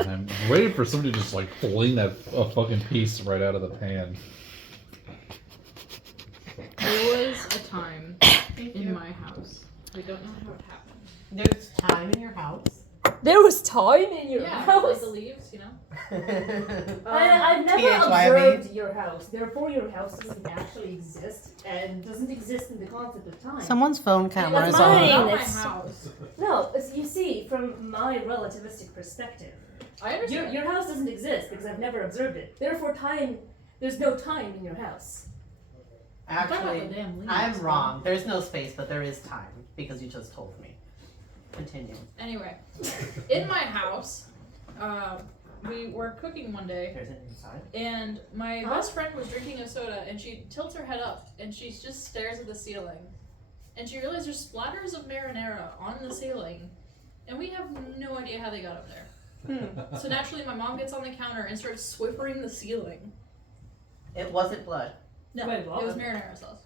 I'm waiting for somebody to just like fling a fucking piece right out of the pan. There was a time in my house. We don't know how it happened. There's time in your house? There was time in your Yeah, house? like the leaves, you know? I've never THYME. observed your house. Therefore, your house doesn't actually exist and doesn't exist in the concept of time. Someone's phone camera is That's on. mine. Not my It's- house. No, as you see, from my relativistic perspective, I understand. your house doesn't exist because I've never observed it. Therefore, there's no time in your house. Actually, the damn leaves, I'm man. wrong. There's no space, but there is time because you just told me. Continue. Anyway, in my house, we were cooking one day, There's an inside. and my best friend was drinking a soda, and she tilts her head up, and she just stares at the ceiling, and she realizes there's splatters of marinara on the ceiling, and we have no idea how they got up there. So naturally, my mom gets on the counter and starts swippering the ceiling. It wasn't blood. No, Wait, it what? was marinara sauce.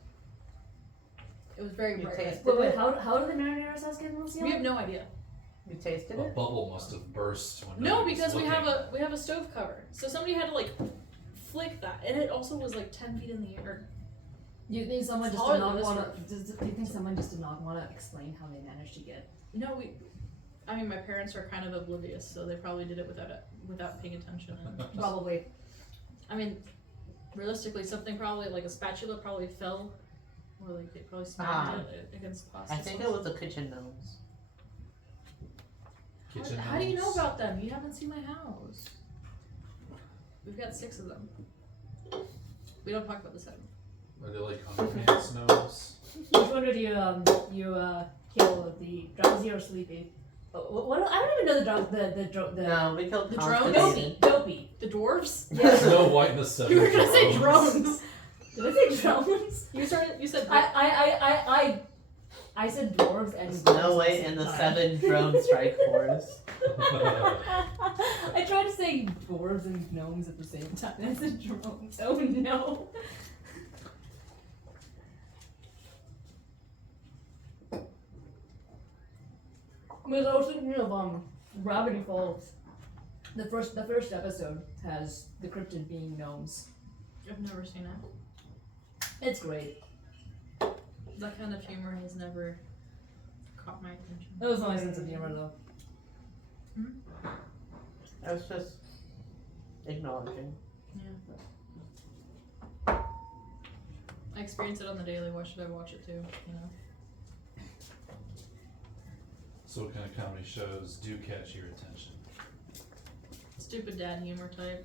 It was very You bright. tasted Wait, it? how did the marinara sauce get in the We ceiling? have no idea. You tasted A it? bubble must have burst. When No, nobody was because we have looking. a stove cover, so somebody had to like flick that, and it also was like 10 feet in the air. You think someone It's just taller did not than this want room. to? Do you think someone just did not want to explain how they managed to get? No, I mean, my parents are kind of oblivious, so they probably did it without paying attention. And just, Probably. I mean, realistically, something probably like a spatula probably fell, or like they probably smacked it against pasta. I think it was the kitchen gnomes. Kitchen How do you know gnomes. about them? You haven't seen my house. We've got 6 of them. We don't talk about the 7. Are they like Hunger Games gnomes? Which one did you kill? The drowsy or sleepy? What, I don't even know the No, we killed The Constantine. dopey. The dwarves? Yeah. Snow White and the Seven. You were gonna say Dwarfs. drones. Did I say drones? You said I said dwarves and Snow White and the 7 drone strike force. I tried to say dwarves and gnomes at the same time. I said drones. Oh no. I was also thinking of Gravity Falls. The first episode has the cryptid being gnomes. I've never seen it. It's great. That kind of humor has never caught my attention. That was my sense of humor though. I was just acknowledging. I experience it on the daily. Why should I watch it too? You know. So what kind of comedy shows do catch your attention? Stupid dad humor type,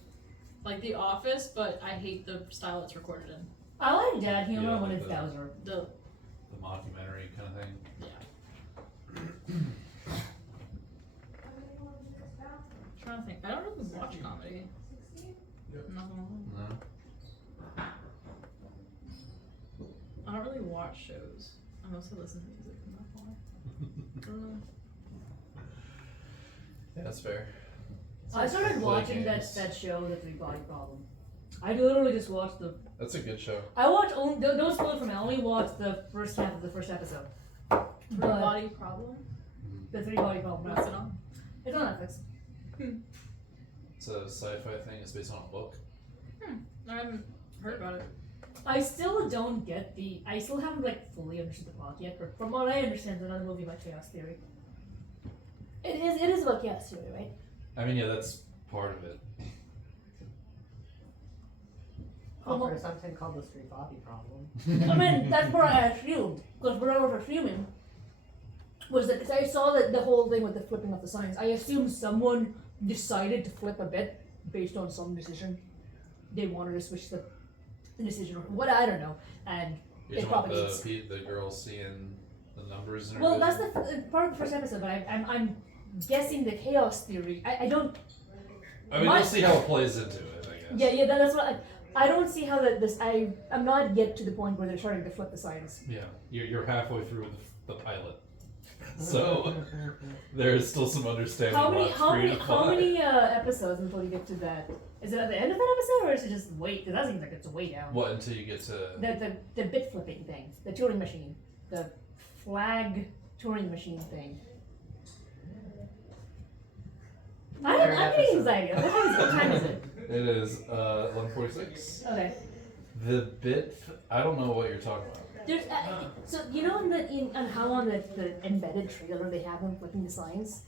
like The Office, but I hate the style it's recorded in. I like dad humor Yeah, when like it's the- Bowser. The The mockumentary kind of thing? I'm trying to think. I don't really watch comedy. I'm not gonna lie. No? I don't really watch shows. I mostly listen to music from that point. I don't know. Yeah, that's fair. I started Play watching games. that show, The Three Body Problem. I literally just watched the. That's a good show. I watched only. Don't spoil it for me. I only watched the first half of the first episode. Three But body problem. The Three Body Problem. What's it on? It's on Netflix. It's a sci-fi thing. It's based on a book. I haven't heard about it. I still don't get the. I still haven't like fully understood the plot yet. But from what I understand, it's another movie about chaos theory. It is about chaos theory, right? I mean, yeah, that's part of it. Offer something called the street body problem. I mean, that's what I assumed. Because what I was assuming was that, because I saw that the whole thing with the flipping of the signs, I assumed someone decided to flip a bit based on some decision. They wanted to switch the decision, or what, I don't know. And You're it talking about probably the girl seeing the numbers in her well, vision? that's the part of the first episode, but I'm guessing the chaos theory. I don't. I mean, my- we'll see how it plays into it, I guess. Yeah, that's what I don't see how that this. I'm not yet to the point where they're starting to flip the signs. Yeah, you're halfway through the pilot. So there is still some understanding. How many about episodes until you get to that? Is it at the end of that episode, or is it just wait? Because that seems like it's way down. What until you get to? The bit flipping thing, the Turing machine, the flag Turing machine thing. I any anxiety. What time is it? It is 11:46. Okay. The bit. I don't know what you're talking about. There's so you know on how on the embedded trailer they have them flipping the signs.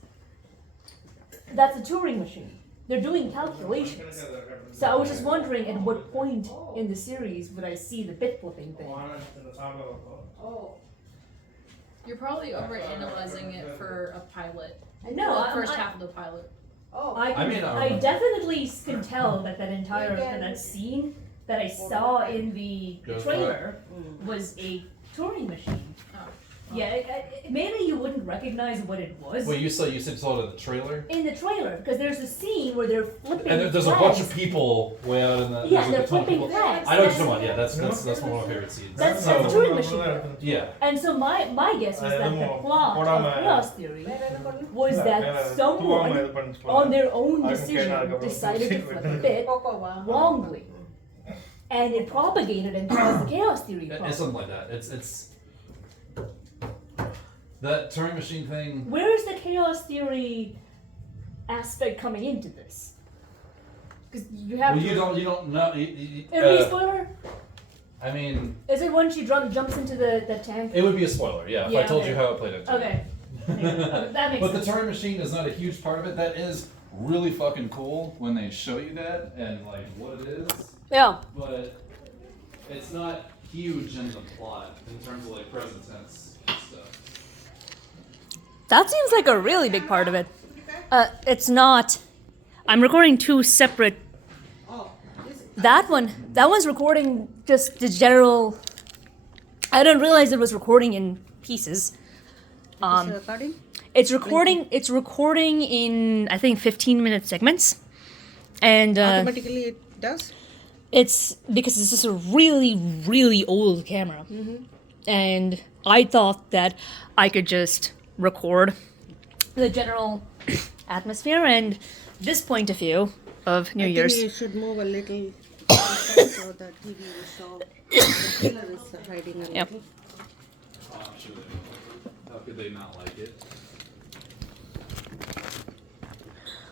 That's a Turing machine. They're doing calculations. So I was just wondering at what point in the series would I see the bit flipping thing? Oh. You're probably overanalyzing it for a pilot. No, The first half of the pilot. I definitely can tell that that scene that I saw in the trailer was a Turing machine. Oh. Yeah, maybe you wouldn't recognize what it was. Wait, you said you saw it in the trailer? In the trailer, because there's a scene where they're flipping And there's a bunch of people way out in the. Yeah, there's they're like a ton of flipping people. flags. I know what you're talking about. Yeah, that's one of my favorite scenes. That's so, the Turing machine. yeah. And so my guess was that the plot of Chaos Theory was that someone on their own decision decided to flip a bit wrongly. And it propagated and caused the Chaos Theory problem. It's something like that. It's that Turing machine thing. Where is the Chaos Theory aspect coming into this? Because you have. Well, you don't know. Every spoiler? I mean, Is it when she jumps into the tank? it would be a spoiler, yeah, if I Yeah, told okay. you how it played into. Okay. That makes But sense. the Turing machine is not a huge part of it. That is really fucking cool when they show you that and like what it is. Yeah. But it's not huge in the plot in terms of like present tense stuff. That seems like a really big part of it. It's not. I'm recording two separate. That one's recording just the general. I didn't realize it was recording in pieces. Recording? It's recording in I think 15-minute segments, and Automatically it does? it's because this is a really really old camera, and I thought that I could just record the general atmosphere and this point of view of New I Year's. think you should move a little so the TV will show the trailer is hiding a Yep. little. Oh, I'm sure they will. How could they not like it?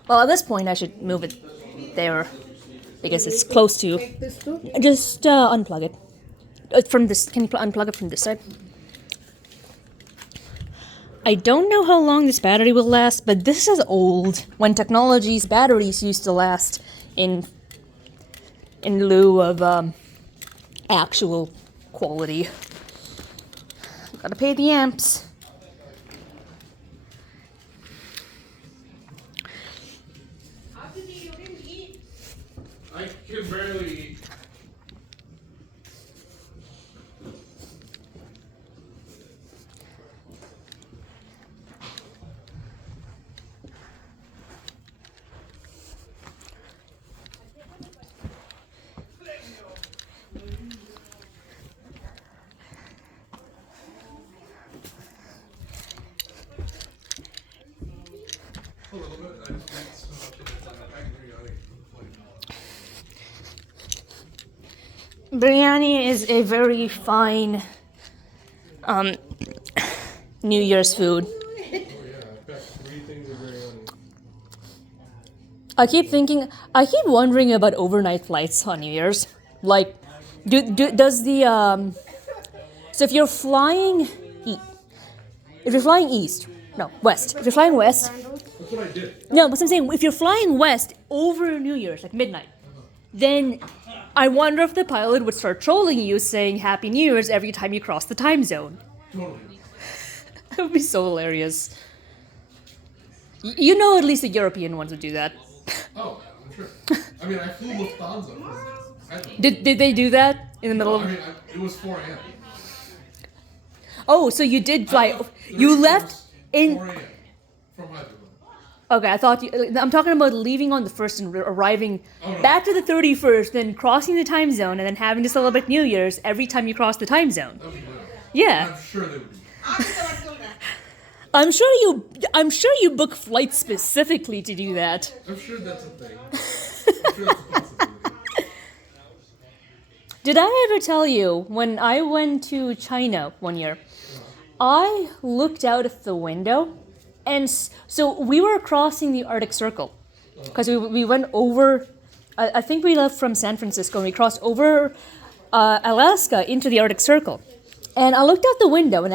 Well, at this point, I should move it there because it's close to. Take this too? Just unplug it from this. Can you unplug it from this side? I don't know how long this battery will last, but this is old. When technology's batteries used to last in lieu of actual quality. Gotta pay the amps. I can barely eat. Biryani is a very fine New Year's food. I keep wondering about overnight flights on New Year's. Like, does the so if you're flying east, no, west. If you're flying west, That's what I did. no, but I'm saying if you're flying west over New Year's, like midnight, then I wonder if the pilot would start trolling you saying Happy New Year's every time you cross the time zone. Totally. That would be so hilarious. You know at least the European ones would do that. Oh, I'm sure. I mean, I flew Lufthansa. Did they do that in the middle I of... mean, it was 4 a.m. Oh, so you did fly... The You return left was in... 4 a.m. from Hyderabad. Okay, I thought you... I'm talking about leaving on the 1st and arriving Oh, no. back to the 31st, then crossing the time zone, and then having to celebrate New Year's every time you cross the time zone. That would be better. Yeah. I'm sure they would do that. I'm sure you book flights specifically to do that. I'm sure that's a thing. I'm sure that's a possibility. Did I ever tell you when I went to China one year, I looked out of the window and so we were crossing the Arctic Circle because we went over. I think we left from San Francisco and we crossed over Alaska into the Arctic Circle. And I looked out the window and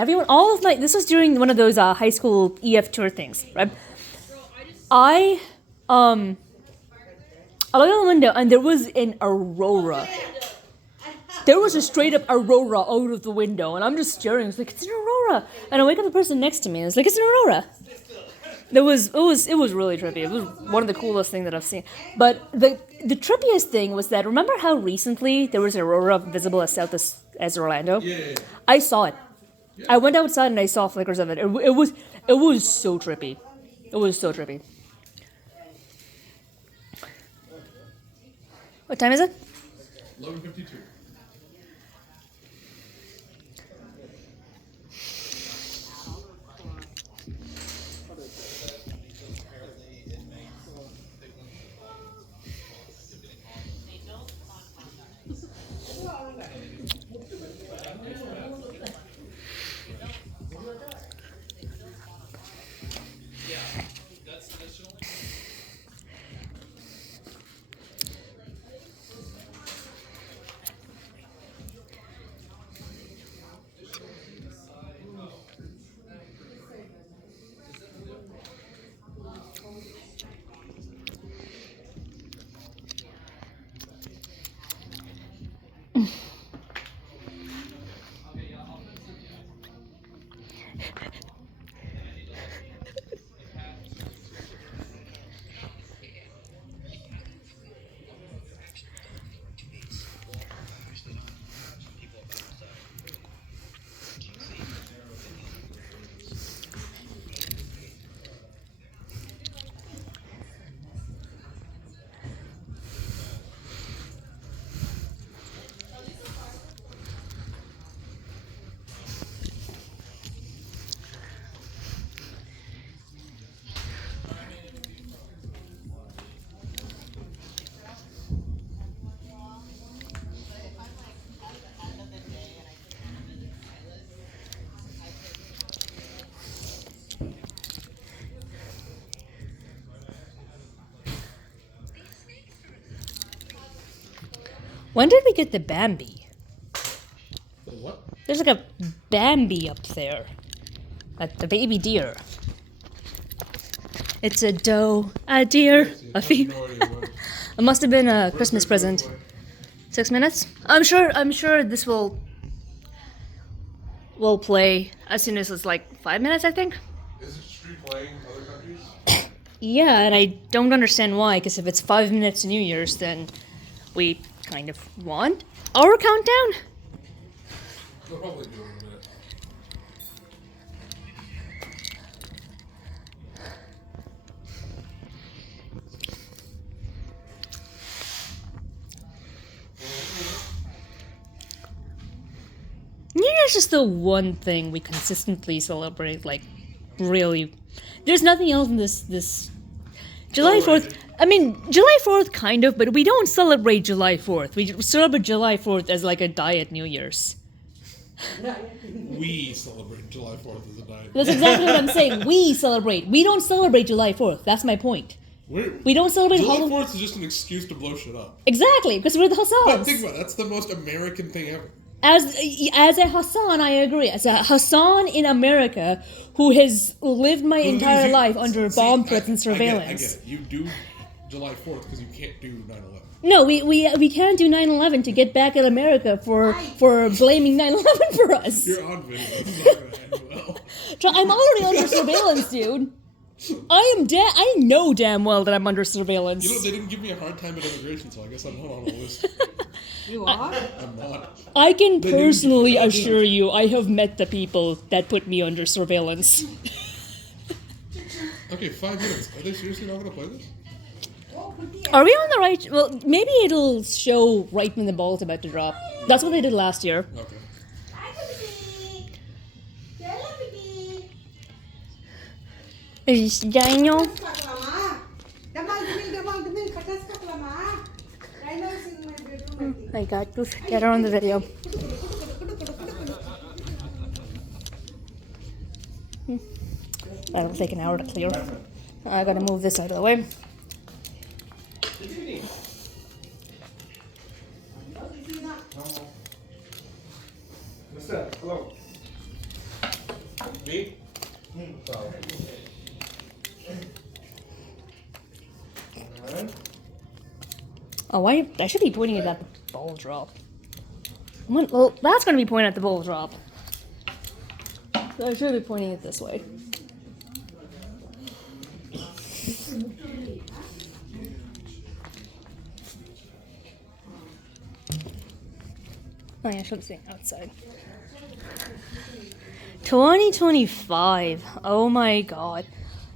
this was during one of those high school EF tour things, right? I looked out the window and there was an aurora. There was a straight up aurora out of the window and I'm just staring. It's like, it's an aurora. And I wake up the person next to me and it's like, it's an aurora. It was really trippy. It was one of the coolest things that I've seen. But the trippiest thing was that, remember how recently there was an aurora visible as south as Orlando? Yeah. I saw it. Yeah. I went outside and I saw flickers of it. It was so trippy. It was so trippy. What time is it? 11:52. When did we get the Bambi? The what? There's like a Bambi up there. Like the baby deer. It's a doe, a deer, a female. It must have been a Christmas present. 6 minutes? I'm sure this will play as soon as it's like 5 minutes, I think. Is it street playing in other countries? Yeah, and I don't understand why, because if it's 5 minutes to New Year's, then we kind of want our countdown. They'll probably do it in a minute. New Year's is just the one thing we consistently celebrate, like, really. There's nothing else in this July 4th. I mean, July 4th kind of, but we don't celebrate July 4th. We celebrate July 4th as like a diet New Year's. We celebrate July 4th as a diet. That's exactly what I'm saying. We celebrate. We don't celebrate July 4th. That's my point. We don't celebrate July Halloween. 4th is just an excuse to blow shit up. Exactly, because we're the But Hassans. think about it, that's the most American thing ever. As a Hassan, I agree. As a Hassan in America who has lived my entire life under bomb threats and surveillance. I get it. You do July 4th because you can't do 9/11. No, we can't do 9/11 to get back at America for blaming 9/11 for us. You're on video. This is not gonna end well. I'm already under surveillance, dude. I know damn well that I'm under surveillance. You know, they didn't give me a hard time at immigration, so I guess I'm not on the list. You are? I'm not. I can They didn't personally give me- assure you I have met the people that put me under surveillance. Okay, 5 minutes. Are they seriously not gonna play this? Are we on the right? Well, maybe it'll show right when the ball's about to drop. That's what they did last year. Okay. Is Daniel? I got to get her on the video. That'll take an hour to clear. I gotta move this out of the way. Mister, hello. Me? Oh. Alright. Oh, I should be pointing it at the ball drop. Well, that's going to be pointing at the ball drop. So I should be pointing it this way. Oh yeah, I should be saying outside. 2025. Oh my god.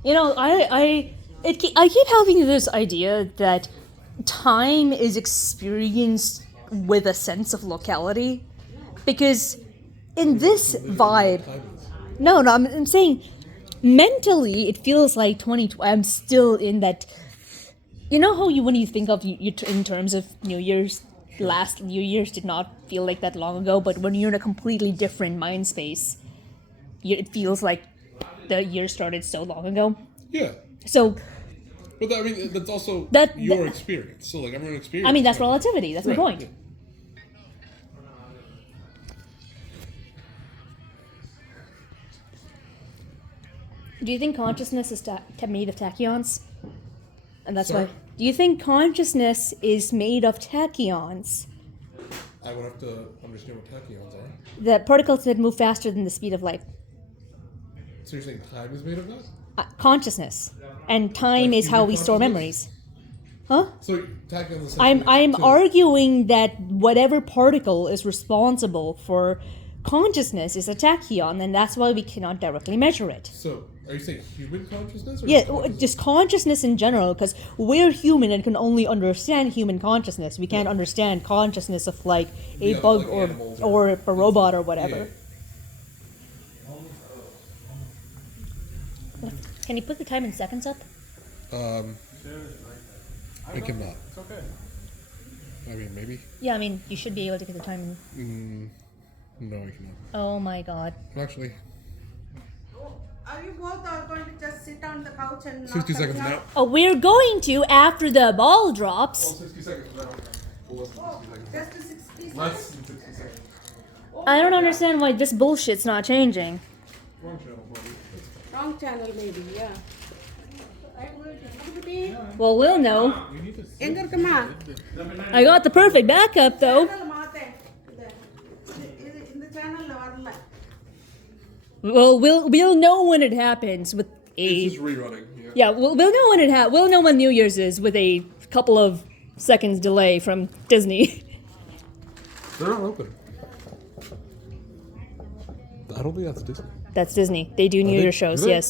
You know, I keep having this idea that time is experienced with a sense of locality, because in this vibe, no, I'm saying mentally it feels like 2020. I'm still in that. You know how when you think of you in terms of New Year's, last New Year's did not feel like that long ago, but when you're in a completely different mind space, it feels like the year started so long ago. Yeah. So, But I mean, that's also That- your that- experience. So, like, everyone experience. I mean, that's relativity. That's my Right, point. yeah. Do you think consciousness is made of tachyons? And that's Sorry? why. Do you think consciousness is made of tachyons? I would have to understand what tachyons are. The particles that move faster than the speed of light. So you're saying time is made of that? Consciousness. And time Like is how human we store consciousness? memories. Huh? So tachyons essentially I'm to- arguing that whatever particle is responsible for consciousness is a tachyon, and that's why we cannot directly measure it. So are you saying human consciousness? Or Yeah, consciousness? just consciousness in general, because we're human and can only understand human consciousness. We can't understand consciousness of like a Yeah, bug like or animals or a robot or whatever. Can you put the time in seconds up? I cannot. It's okay. I mean, maybe. Yeah, I mean you should be able to get the time in. No, I cannot. Oh my god. Actually, Are you both are going to just sit on the couch and not 60 touch seconds up? now. Oh, we're going to after the ball drops. 60 seconds now. Less than Oh, 60 seconds. just to 60 Less seconds. than 60 seconds. I don't understand why this bullshit's not changing. Wrong channel, buddy. Wrong channel maybe, yeah. Well, we'll know. எங்க இருக்குமா? I got the perfect backup though. Channel மாத்தேன். இந்த சேனல்ல வரல. Well, we'll know when it happens with It's a just rerunning. Yeah. yeah. We'll know when we'll know when New Year's is with a couple of seconds delay from Disney. They're not open. I don't think that's Disney. That's Disney. They do New they- Year's shows. do they? Yes.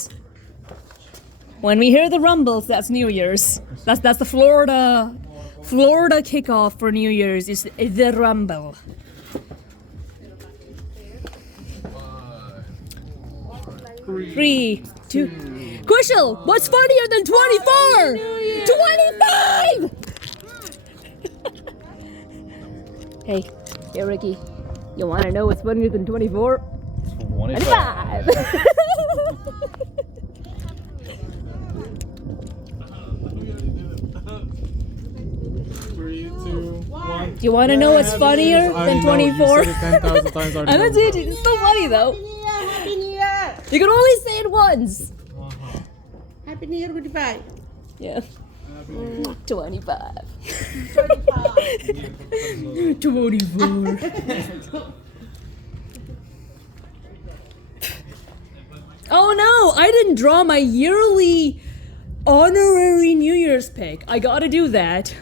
When we hear the rumbles, that's New Year's. That's the Florida kickoff for New Year's is the rumble. 3, 2. Kushal, what's funnier than 24? 25! Hey, Ricky. You want to know what's funnier than 24? 25. 25! Do you want to know what's funnier than 24? I don't see it. It's still funny though. Happy New Year! You can only say it once. Happy New Year, goodbye. Yeah. 25. 25. 24. Oh no, I didn't draw my yearly honorary New Year's pick. I gotta do that.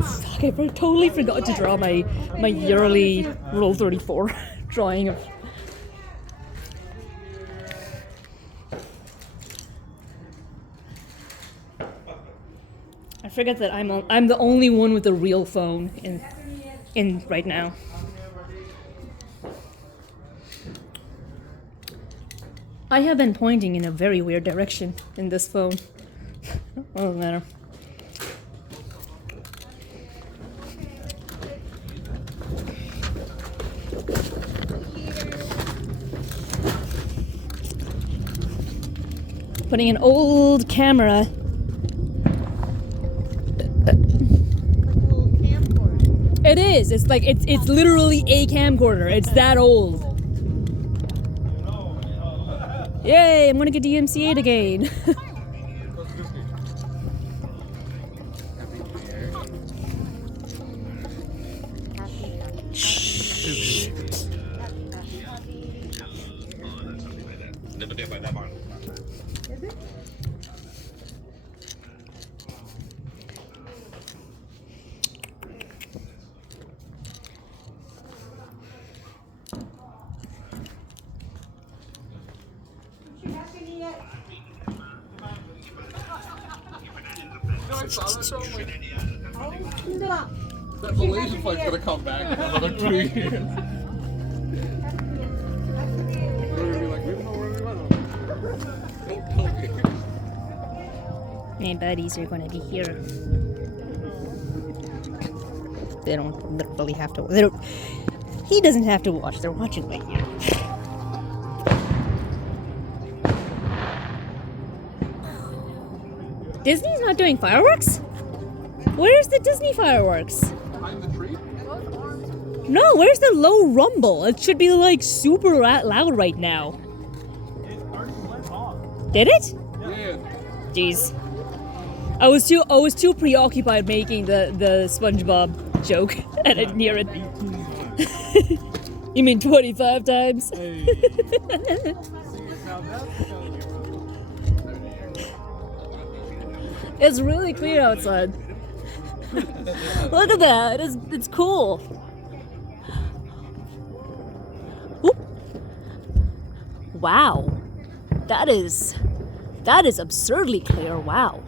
Fuck, I totally forgot to draw my yearly Rule 34 drawing of. I forget that I'm the only one with a real phone in right now. I have been pointing in a very weird direction in this phone. Doesn't matter. Putting an old camera. Little camcorder. is. It's like it's literally a camcorder. It's that old. Yay! I'm gonna get DMCA'd again. That Malaysian flight's gonna come back in another 2 years. We're gonna be like, we don't know where we went. Don't tell me. My buddies are gonna be here. They don't literally have to. They don't. He doesn't have to watch. They're watching right now. Disney's not doing fireworks? Where's the Disney fireworks? Behind the tree? No, where's the low rumble? It should be like super loud right now. Did it? Yeah. Jeez. I was too preoccupied making the SpongeBob joke and I didn't hear it. You mean 25 times? It's really clear outside. Look at that. It's cool. Oop. Wow. That is absurdly clear. Wow.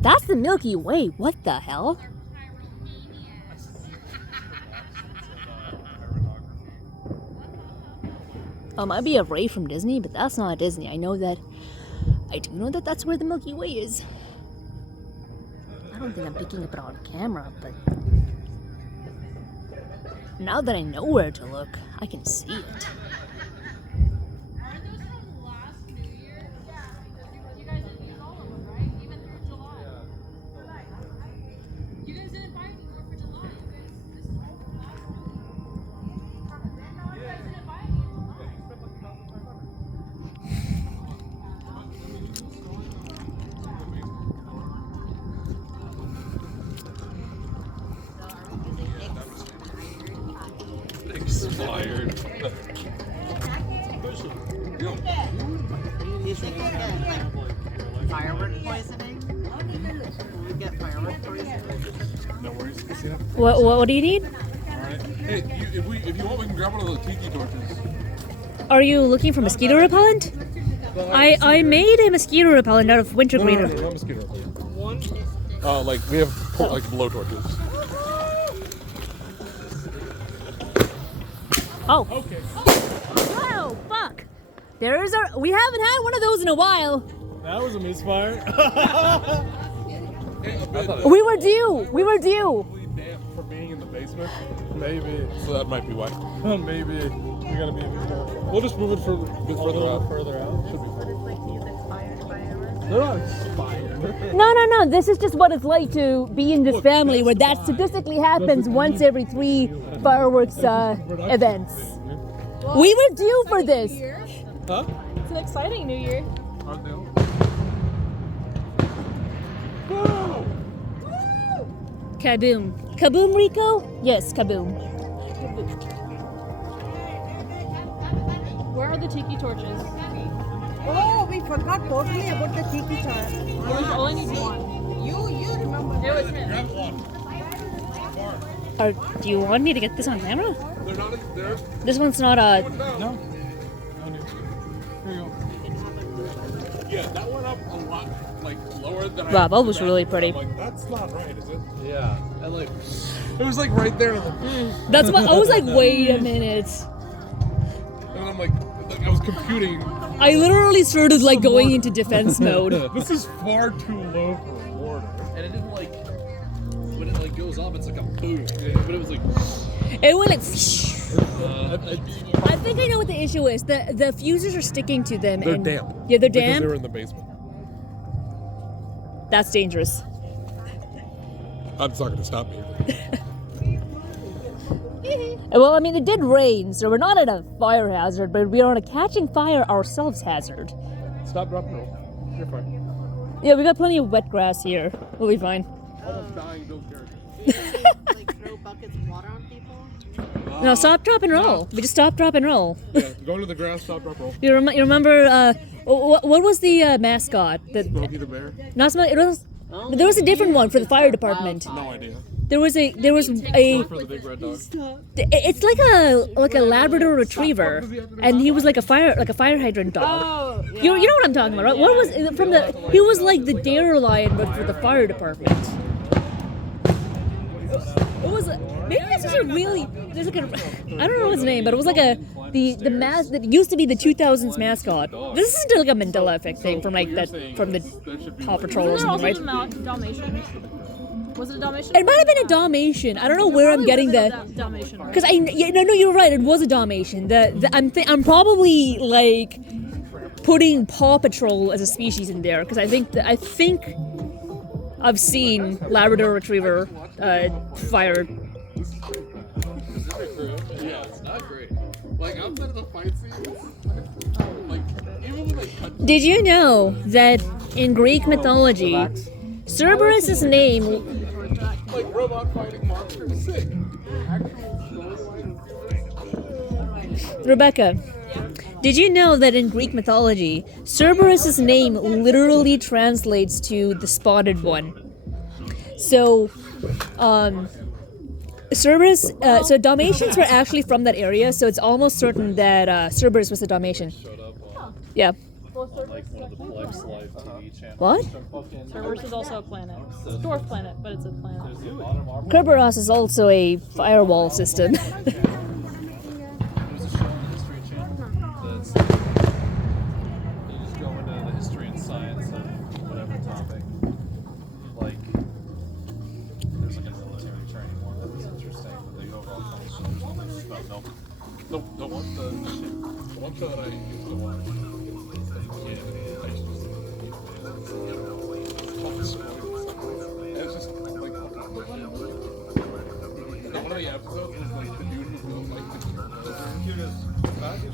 That's the Milky Way. What the hell? I'd be a ray from Disney, but that's not Disney. I do know that that's where the Milky Way is. I don't think I'm picking up it on camera, but now that I know where to look, I can see it. Aren't those from last New Year? Yeah. You guys didn't use all of them, right? Even through July. You guys didn't buy any more for July. This is all from last year. You guys didn't buy any in July. Expired. Do you think we get like firework poisoning? We get firework poisoning? No worries, Christina. What do you need? Alright. Hey, if you want, we can grab one of those tiki torches. Are you looking for mosquito repellent? I made a mosquito repellent out of wintergreen. No mosquito repellent. Like, we have, like, blow torches. Oh. Okay. Oh, fuck. We haven't had one of those in a while. That was a misfire. We were due. Probably damp For being in the basement? Maybe. So that might be why. Maybe. We gotta be a bit careful. We'll just move it a bit A further little out. bit further out. Should be fine. They're not expired. No. This is just what it's like to be in this family where that statistically happens once every 3 fireworks events. We were due for this. Huh? It's an exciting New Year. Aren't they all? Kaboom. Kaboom, Rico? Yes, kaboom. Where are the tiki torches? Oh, we forgot totally about the tiki torch. We only need one. You remember. It was him. Grab one. Do you want me to get this on camera? They're not in there. This one's not a... No. No need. Here you go. Yeah, that went up a lot, like, lower than I... Wow, that was really pretty. I'm like, that's not right, is it? Yeah. And like, it was like right there in the. That's what... I was like, wait a minute. And I'm like I was computing. I literally started like going into defense mode. This is far too low for a mortar. And it didn't like when it like goes off, it's like a boom. But it was like It went like... I think I know what the issue is. The fuses are sticking to them. They're and damp. Yeah, they're Because damp. they were in the basement. That's dangerous. That's not going to stop me. Well, I mean, it did rain, so we're not at a fire hazard, but we are on a catching fire ourselves hazard. Stop, drop, and roll. You're fine. Yeah, we got plenty of wet grass here. We'll be fine. Almost dying, don't care. Like throw buckets of water on people. No, stop, drop, and roll. We just stop, drop, and roll. Yeah, go to the grass, stop, drop, roll. You remember, what was the mascot? Smokey the Bear? Not Smokey, there was a different one for the fire department. No idea. There was a, For the big red dog. it's like a Labrador Retriever, and he was like a fire hydrant dog. Oh, yeah. You know what I'm talking about, right? What was from the? He was like the dare lion, but for the fire department. It was maybe this is a really there's like a I don't know his name, but it was like the mask that used to be the 2000s mascot. This isn't like a Mandela effect thing from like that from the Paw Patrol or something, right? Dalmatian. Was it a Dalmatian? It might have been a Dalmatian. I don't know where I'm getting the. Dalmatian. Because no, you're right. It was a Dalmatian. I'm probably like putting Paw Patrol as a species in there because I think I've seen Labrador Retriever fire. Yeah, it's not great. Like, outside of the fight scenes, like, even when they cut Did you know that in Greek mythology, Cerberus's name? like robot fighting monsters, sick. Rebecca, did you know that in Greek mythology, Cerberus's name literally translates to the spotted one? So, Cerberus, so Dalmatians were actually from that area, so it's almost certain that Cerberus was a Dalmatian. Yeah. Like one of the Plex Live TV channels. What? Cerberus is also a planet. It's a dwarf planet, but it's a planet. Kerberos is also a firewall system. There's a show on the History Channel that's you just go into the history and science of whatever topic. Like there's like a military training one that was interesting, but they go over all kinds of shit. There's one that's about milk. The one show that I used to watch.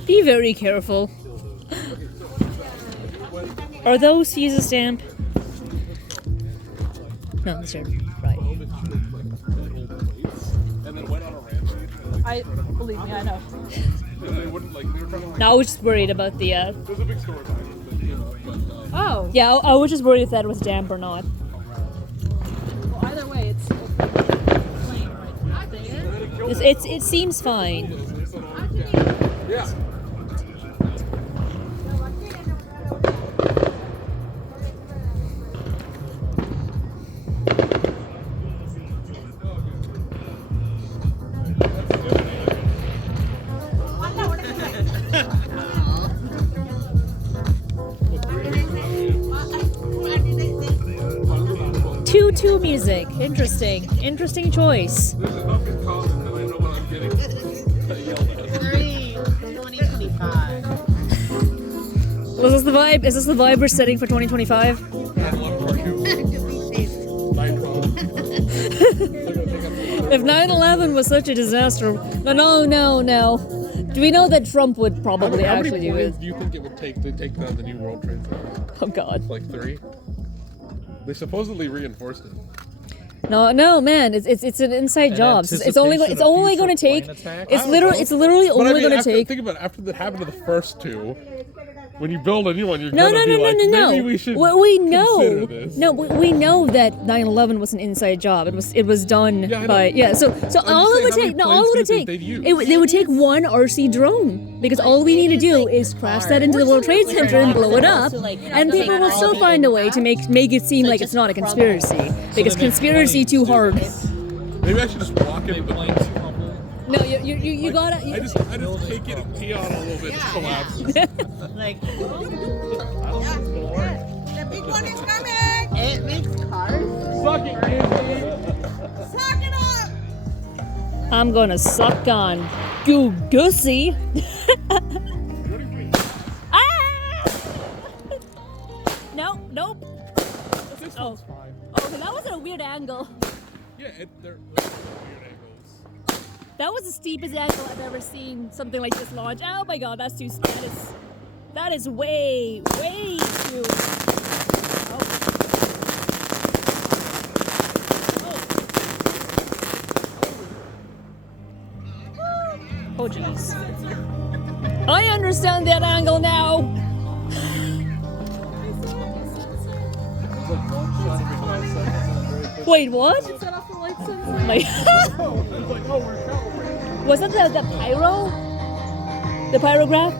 Be very careful. Are those Caesar stamp? No, these are right. I believe me, I know. No, I was just worried about the. There's a big story behind it, but, Oh. Yeah, I was just worried if that was damp or not. Well, either way, it's plain right there. It seems fine. yeah. Tutu music. Interesting choice. There's enough in common that I know what I'm getting yelled at. 2025. Was this the vibe? Is this the vibe we're setting for 2025? I love cartoons. If 9/11 was such a disaster, no. Do we know that Trump would probably How actually many do planes it? do you think it would take to take down the new World Trade Center? Oh God. Like 3? They supposedly reinforced it. No, man. It's an inside job. It's only going to take. It's literally But I only mean, going to after, take. think about it, after that happened to the first two, when you build a new one, you're No. gonna be like, maybe we should We know. consider this. No, we know that 9/11 was an inside job. It was done Yeah, I know. by So all just it would saying, how many take. No, all planes it do you would think take. they'd use? They would take one RC drone because all we need to do is crash that into the World Trade Center and blow it up, and people will still find a way to make it seem like it's not a conspiracy because conspiracy too hard. Maybe I should just walk into the plane. No, you gotta. I just take it and pee on a little bit and collapse. Like, The big one is coming! it makes cars. Suck it, kid. Suck it up! I'm gonna suck on Goo goosey. Ah! No, nope. This Oh. one's fine. Okay, that was at a weird angle. Yeah, they're weird angles. That was the steepest angle I've ever seen something like this launch. Oh my god, that's too steep. That is way, way too. Oh. Oh jeez. I understand that angle now. It's like one shot every 5 seconds and then very quick. Wait, what? Set off the lights and Like, It's like, oh, we're calibrating. was that the pyro? The pyrograph?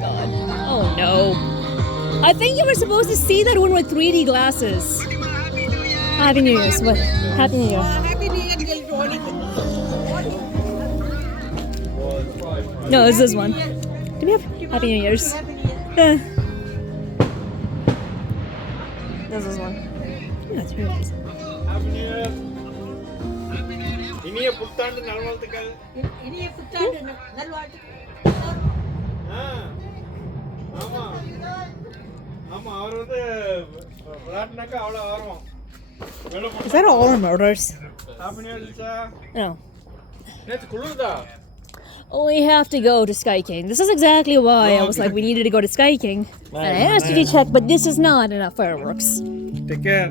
God. Oh no. I think you were supposed to see that one with 3D glasses. Happy New Year's. What? Happy New Year. Happy New Year, girl, rolling. Well, it's probably No, it's this one. Do we have Happy New Year's? Happy New Year. Eh. This is one. Yeah, it's really nice. இனிய புத்தாண்டு நல்வாழ்த்துக்கள். இனிய புத்தாண்டு நல்வாழ்த்துக்கள். ஆமா ஆமா அவர் வந்து விளையாட்டுனாக்கா அவ்வளோ ஆர்வம். Is that all our murders? Happy new year. No. நேத்து குளிர்தா. Oh, we have to go to Sky King. This is exactly why I was like, we needed to go to Sky King. And I asked you to check, but this is not enough fireworks. Take care.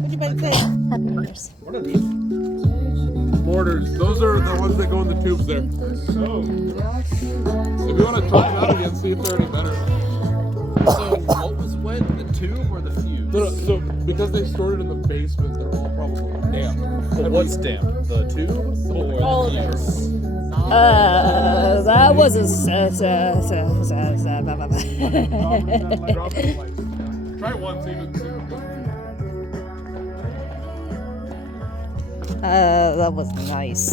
What you about to say? Happy New Year's. What are these? Mortars. Those are the ones that go in the tubes there. Oh. If you want to try them out again, see if they're any better. So, what was wet? The tube or the fuse? No, so because they stored it in the basement, they're all probably damp. But what's damp? The tube or All the of fuse? That was a. Drop it in lights. Try it once, even. That was nice.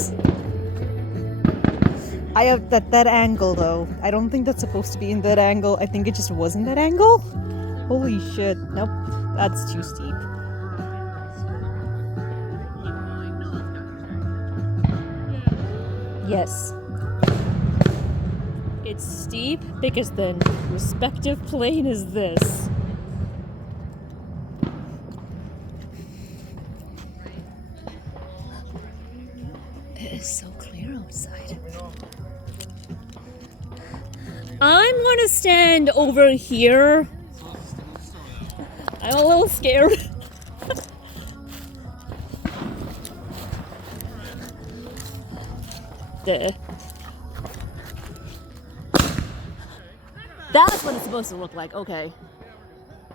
I have that angle though. I don't think that's supposed to be in that angle. I think it just wasn't that angle. Holy shit. Nope. That's too steep. Yes. It's steep because the respective plane is this. It is so clear outside. I'm gonna stand over here. I'm a little scared. Duh. That's what it's supposed to look like. Okay.